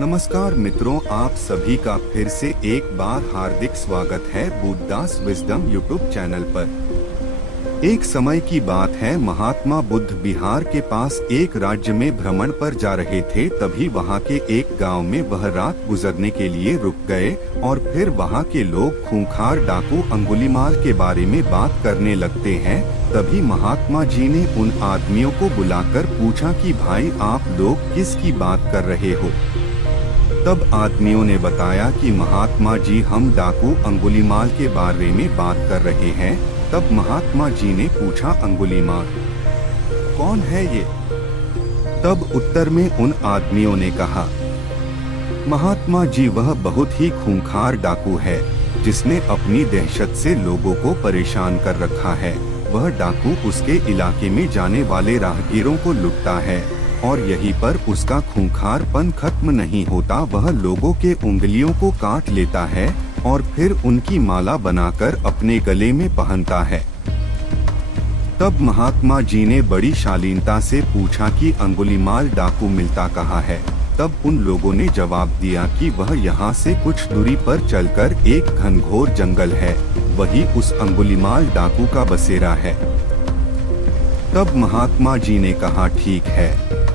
नमस्कार मित्रों, आप सभी का फिर से एक बार हार्दिक स्वागत है बुद्धदास विजडम यूट्यूब चैनल पर। एक समय की बात है, महात्मा बुद्ध बिहार के पास एक राज्य में भ्रमण पर जा रहे थे। तभी वहाँ के एक गांव में वह रात गुजरने के लिए रुक गए और फिर वहाँ के लोग खूंखार डाकू अंगुलीमाल के बारे में बात करने लगते हैं। तभी महात्मा जी ने उन आदमियों को बुलाकर पूछा कि भाई, आप लोग किसकी बात कर रहे हो? तब आदमियों ने बताया कि महात्मा जी, हम डाकू अंगुलीमाल के बारे में बात कर रहे हैं। तब महात्मा जी ने पूछा, अंगुलीमाल कौन है ये? तब उत्तर में उन आदमियों ने कहा, महात्मा जी, वह बहुत ही खूंखार डाकू है जिसने अपनी दहशत से लोगों को परेशान कर रखा है। वह डाकू उसके इलाके में जाने वाले राहगीरों को लूटता है और यहीं पर उसका खूंखारपन खत्म नहीं होता। वह लोगों के उंगलियों को काट लेता है और फिर उनकी माला बनाकर अपने गले में पहनता है। तब महात्मा जी ने बड़ी शालीनता से पूछा कि अंगुलीमाल डाकू मिलता कहाँ है? तब उन लोगों ने जवाब दिया कि वह यहाँ से कुछ दूरी पर चलकर एक घनघोर जंगल है, वही उस अंगुलीमाल डाकू का बसेरा है। तब महात्मा जी ने कहा, ठीक है,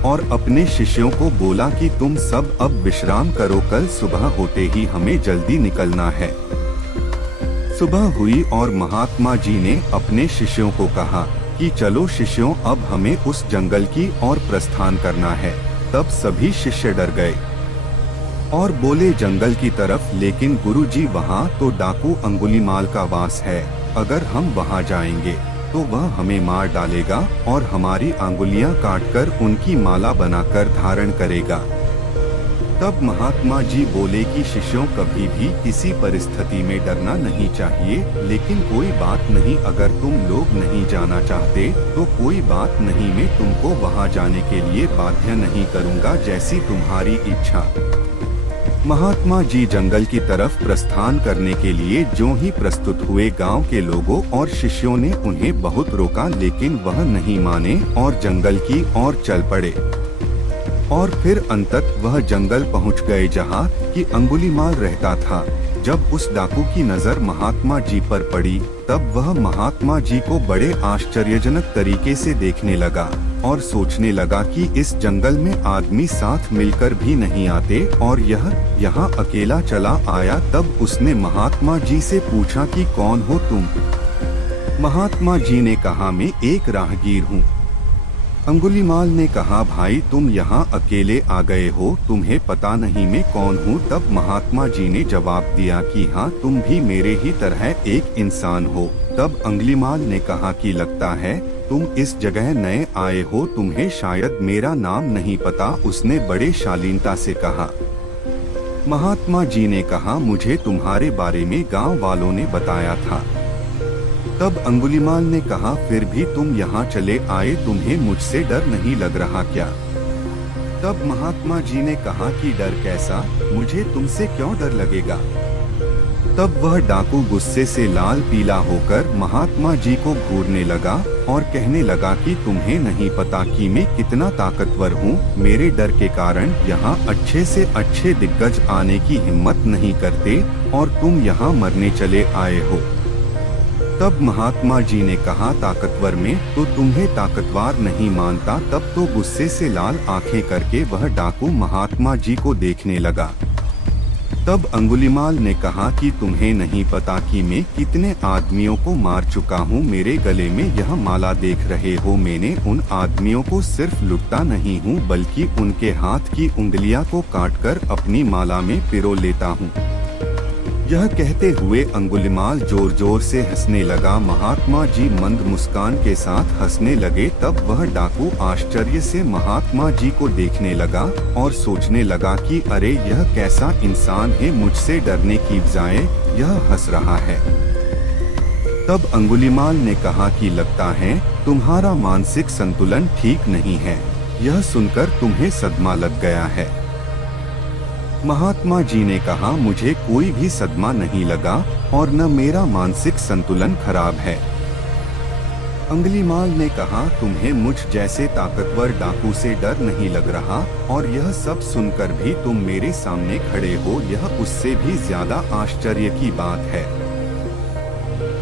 और अपने शिष्यों को बोला कि तुम सब अब विश्राम करो, कल सुबह होते ही हमें जल्दी निकलना है। सुबह हुई और महात्मा जी ने अपने शिष्यों को कहा कि चलो शिष्यों, अब हमें उस जंगल की ओर प्रस्थान करना है। तब सभी शिष्य डर गए और बोले, जंगल की तरफ? लेकिन गुरुजी, वहाँ तो डाकू अंगुलीमाल का वास है, अगर हम वहाँ जाएंगे तो वह हमें मार डालेगा और हमारी अंगुलियां काटकर उनकी माला बनाकर धारण करेगा। तब महात्मा जी बोले कि शिष्यों, कभी भी किसी परिस्थिति में डरना नहीं चाहिए, लेकिन कोई बात नहीं, अगर तुम लोग नहीं जाना चाहते तो कोई बात नहीं, मैं तुमको वहां जाने के लिए बाध्य नहीं करूंगा, जैसी तुम्हारी इच्छा। महात्मा जी जंगल की तरफ प्रस्थान करने के लिए जो ही प्रस्तुत हुए, गांव के लोगों और शिष्यों ने उन्हें बहुत रोका, लेकिन वह नहीं माने और जंगल की ओर चल पड़े। और फिर अंतत वह जंगल पहुंच गए जहां कि अंगुलीमाल रहता था। जब उस डाकू की नजर महात्मा जी पर पड़ी, तब वह महात्मा जी को बड़े आश्चर्यजनक तरीके से देखने लगा और सोचने लगा कि इस जंगल में आदमी साथ मिलकर भी नहीं आते और यह यहाँ अकेला चला आया। तब उसने महात्मा जी से पूछा कि कौन हो तुम? महात्मा जी ने कहा, मैं एक राहगीर हूँ। अंगुलीमाल ने कहा, भाई तुम यहाँ अकेले आ गए हो, तुम्हें पता नहीं मैं कौन हूँ? तब महात्मा जी ने जवाब दिया कि हाँ, तुम भी मेरे ही तरह एक इंसान हो। तब अंगुलीमाल ने कहा कि लगता है तुम इस जगह नए आए हो, तुम्हें शायद मेरा नाम नहीं पता। उसने बड़े शालीनता से कहा। महात्मा जी ने कहा, मुझे तुम्हारे बारे में गांव वालों ने बताया था। तब अंगुलीमाल ने कहा, फिर भी तुम यहाँ चले आए, तुम्हें मुझसे डर नहीं लग रहा क्या? तब महात्मा जी ने कहा कि डर कैसा, मुझे तुमसे क्यों डर लगेगा? तब वह डाकू गुस्से से लाल पीला होकर महात्मा जी को घूरने लगा और कहने लगा कि तुम्हें नहीं पता कि मैं कितना ताकतवर हूँ। मेरे डर के कारण यहाँ अच्छे से अच्छे दिग्गज आने की हिम्मत नहीं करते और तुम यहाँ मरने चले आए हो। तब महात्मा जी ने कहा, ताकतवर में तो तुम्हें ताकतवर नहीं मानता। तब तो गुस्से से लाल आंखें करके वह डाकू महात्मा जी को देखने लगा। तब अंगुलीमाल ने कहा कि तुम्हें नहीं पता कि मैं कितने आदमियों को मार चुका हूँ। मेरे गले में यह माला देख रहे हो, मैंने उन आदमियों को सिर्फ लुटता नहीं हूँ, बल्कि उनके हाथ की उंगलियां को काटकर अपनी माला में पिरो लेता हूँ। यह कहते हुए अंगुलीमाल जोर जोर से हंसने लगा। महात्मा जी मंद मुस्कान के साथ हंसने लगे। तब वह डाकू आश्चर्य से महात्मा जी को देखने लगा और सोचने लगा कि अरे, यह कैसा इंसान है, मुझसे डरने की बजाय यह हंस रहा है। तब अंगुलीमाल ने कहा कि लगता है तुम्हारा मानसिक संतुलन ठीक नहीं है, यह सुनकर तुम्हें सदमा लग गया है। महात्मा जी ने कहा, मुझे कोई भी सदमा नहीं लगा और न मेरा मानसिक संतुलन खराब है। अंगुलीमाल ने कहा, तुम्हें मुझ जैसे ताकतवर डाकू से डर नहीं लग रहा, और यह सब सुनकर भी तुम मेरे सामने खड़े हो, यह उससे भी ज्यादा आश्चर्य की बात है।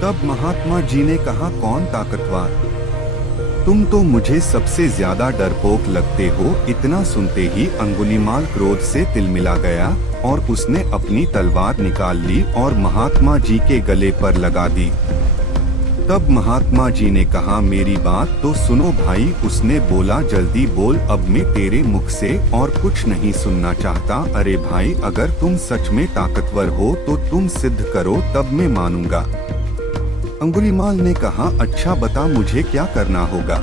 तब महात्मा जी ने कहा, कौन ताकतवर? तुम तो मुझे सबसे ज्यादा डरपोक लगते हो। इतना सुनते ही अंगुलीमाल क्रोध से तिलमिला गया और उसने अपनी तलवार निकाल ली और महात्मा जी के गले पर लगा दी। तब महात्मा जी ने कहा, मेरी बात तो सुनो भाई। उसने बोला, जल्दी बोल, अब मैं तेरे मुख से और कुछ नहीं सुनना चाहता। अरे भाई, अगर तुम सच में ताकतवर हो तो तुम सिद्ध करो, तब मैं मानूंगा। अंगुलीमाल ने कहा, अच्छा बता, मुझे क्या करना होगा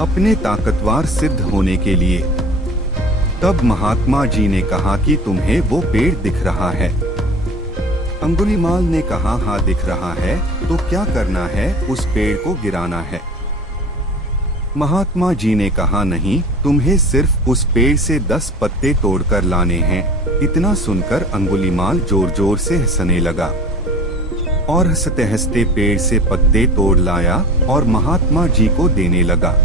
अपने ताकतवर सिद्ध होने के लिए? तब महात्मा जी ने कहा कि तुम्हें वो पेड़ दिख रहा है। अंगुलीमाल ने कहा, हाँ दिख रहा है। तो क्या करना है? उस पेड़ को गिराना है। महात्मा जी ने कहा, नहीं, तुम्हें सिर्फ उस पेड़ से 10 पत्ते तोड़कर लाने हैं। इतना सुनकर अंगुलीमाल जोर जोर से हंसने लगा और हंसते हंसते पेड़ से पत्ते तोड़ लाया और महात्मा जी को देने लगा।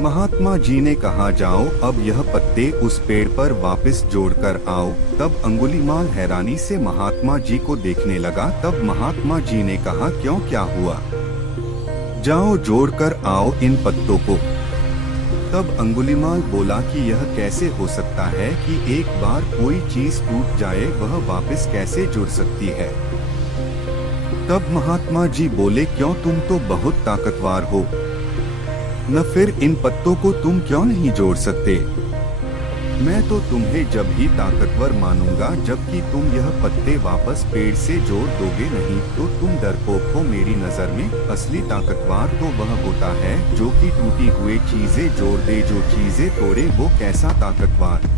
महात्मा जी ने कहा, जाओ, अब यह पत्ते उस पेड़ पर वापस जोड़कर आओ। तब अंगुलीमाल हैरानी से महात्मा जी को देखने लगा। तब महात्मा जी ने कहा, क्यों, क्या हुआ? जाओ, जोड़कर आओ इन पत्तों को। तब अंगुलीमाल बोला कि यह कैसे हो सकता है कि एक बार कोई चीज टूट जाए, वह वापस कैसे जुड़ सकती है? तब महात्मा जी बोले, क्यों, तुम तो बहुत ताकतवर हो न, फिर इन पत्तों को तुम क्यों नहीं जोड़ सकते? मैं तो तुम्हें जब ही ताकतवर मानूंगा जबकि तुम यह पत्ते वापस पेड़ से जोड़ दोगे, नहीं तो तुम डरपोक हो मेरी नजर में। असली ताकतवर तो वह होता है जो कि टूटी हुई चीजें जोड़ दे, जो चीजें तोड़े वो कैसा ताकतवर?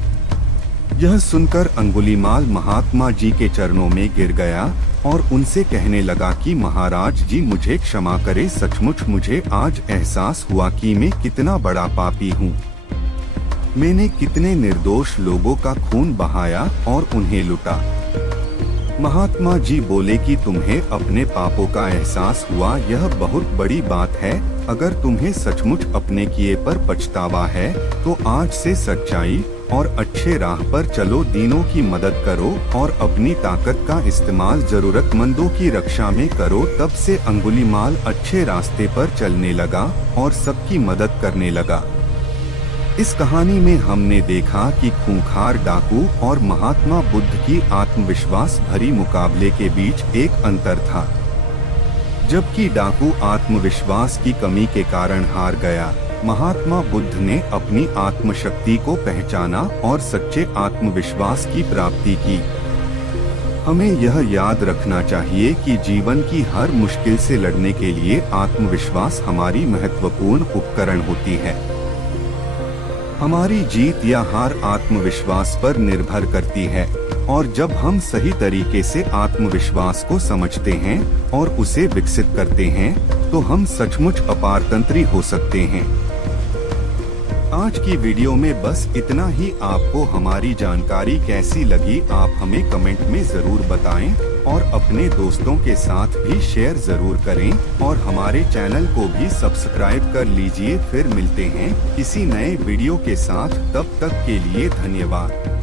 यह सुनकर अंगुलीमाल महात्मा जी के चरणों में गिर गया और उनसे कहने लगा कि महाराज जी, मुझे क्षमा करे। सचमुच मुझे आज एहसास हुआ कि मैं कितना बड़ा पापी हूँ। मैंने कितने निर्दोष लोगों का खून बहाया और उन्हें लूटा। महात्मा जी बोले कि तुम्हें अपने पापों का एहसास हुआ, यह बहुत बड़ी बात है। अगर तुम्हें सचमुच अपने किए पर पछतावा है तो आज से सच्चाई और अच्छे राह पर चलो, दीनों की मदद करो और अपनी ताकत का इस्तेमाल जरूरतमंदों की रक्षा में करो। तब से अंगुलीमाल अच्छे रास्ते पर चलने लगा और सबकी मदद करने लगा। इस कहानी में हमने देखा कि खूंखार डाकू और महात्मा बुद्ध की आत्मविश्वास भरी मुकाबले के बीच एक अंतर था। जबकि डाकू आत्मविश्वास की कमी के कारण हार गया, महात्मा बुद्ध ने अपनी आत्मशक्ति को पहचाना और सच्चे आत्मविश्वास की प्राप्ति की। हमें यह याद रखना चाहिए कि जीवन की हर मुश्किल से लड़ने के लिए आत्मविश्वास हमारी महत्वपूर्ण उपकरण होती है। हमारी जीत या हार आत्मविश्वास पर निर्भर करती है, और जब हम सही तरीके से आत्मविश्वास को समझते हैं और उसे विकसित करते हैं तो हम सचमुच अपारतंत्री हो सकते हैं। आज की वीडियो में बस इतना ही। आपको हमारी जानकारी कैसी लगी आप हमें कमेंट में जरूर बताएं और अपने दोस्तों के साथ भी शेयर जरूर करें और हमारे चैनल को भी सब्सक्राइब कर लीजिए। फिर मिलते हैं किसी नए वीडियो के साथ, तब तक के लिए धन्यवाद।